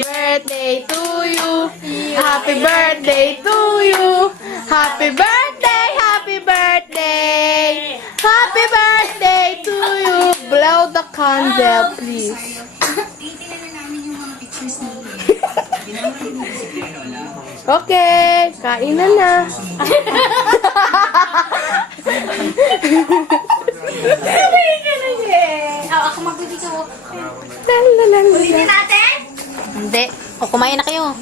birthday to you. Happy birthday to you. Happy birthday, happy birthday. Happy birthday to you. Blow the candle, please. Okay, kain na. Ako magbibigay. Ulitin natin? Hindi. O, kumain na kayo.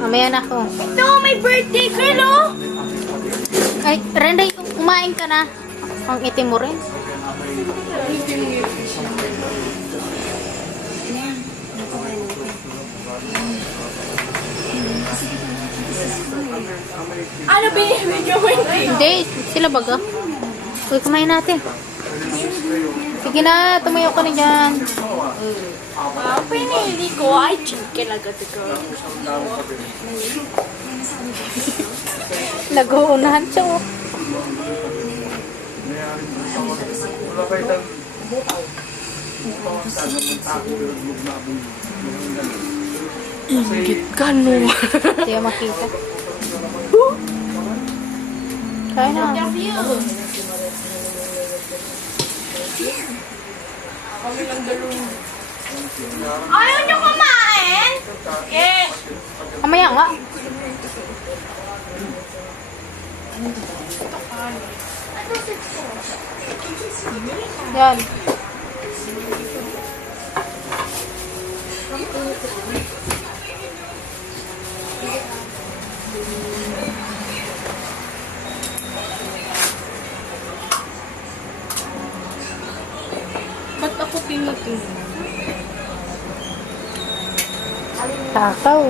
Mamaya na ako. No, my birthday girl, oh! Ay, Renday, kumain ka na. Ang itim mo rin. Ano binibigyan mo yung Hindi, sila baga. Uy, kumain natin. Sige na, tumayo ka na dyan. pinili ko? Ay, chicken agad ko. Nag-uunahan siya, oh. Ingit ka, no? Hindi yung makita. Kaya na. Ayaw niyo kumain? Eh, Mamaya nga. Yan. Ba't ako tinitin? Takaw.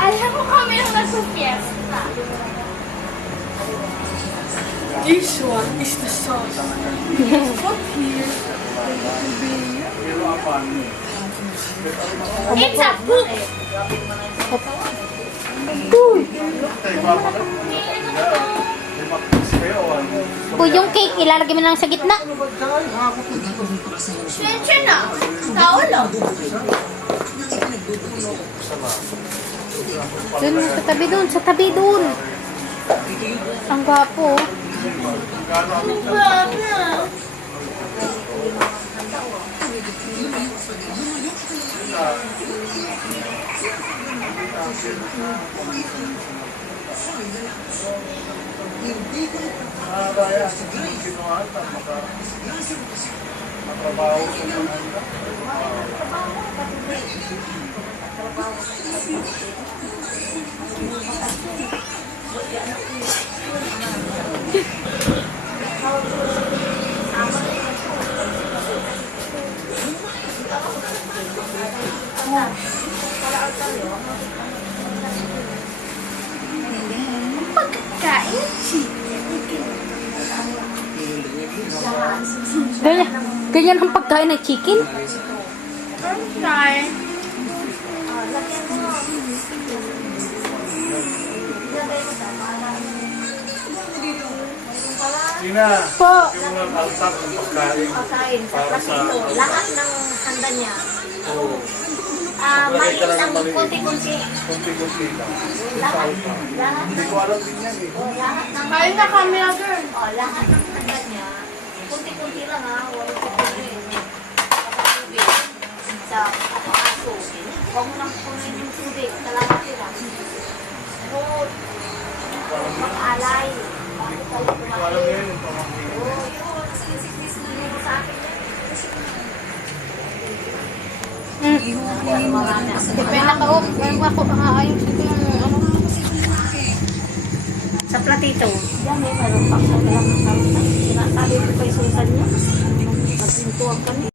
alam mo kami yung nasa fiesta. This one is the sauce. What here? It's a book! O, yung cake, ilalagay mo lang sa gitna. Sensya na. Tao lang. Dun, sa tabi dun, sa tabi dun. Ang gwapo, oh. Pagkain. Ganyan ang pagkain ng chicken. Kain. Tina, Po. yung altak ng pagkain Pagkain sa para sa... platito. Lahat ng handa niya. Oo. Maliit ang kunti-kunti. Kunti-kunti lang. Lahat. Lahat Hindi ng, ko alam din yan eh. lahat ng, Kain na kami na girl. lahat ng handa niya. Kunti-kunti lang ha. Walang kunti. Sa aso. Huwag mo nang kunin yung tubig. Kalahati lang. Food. Mag-alay. Bakit tayo Hindi ko alam kumain? yan yung pamangkin. Oo, yun. Sinigil mo sa akin yan. Marami. Depende ka, oh. Meron ako, aayos ito yung, ano. Sa platito. Yan eh, mayroon pa. Sinasabi ko pa yung susan niya. Magpintuan kami.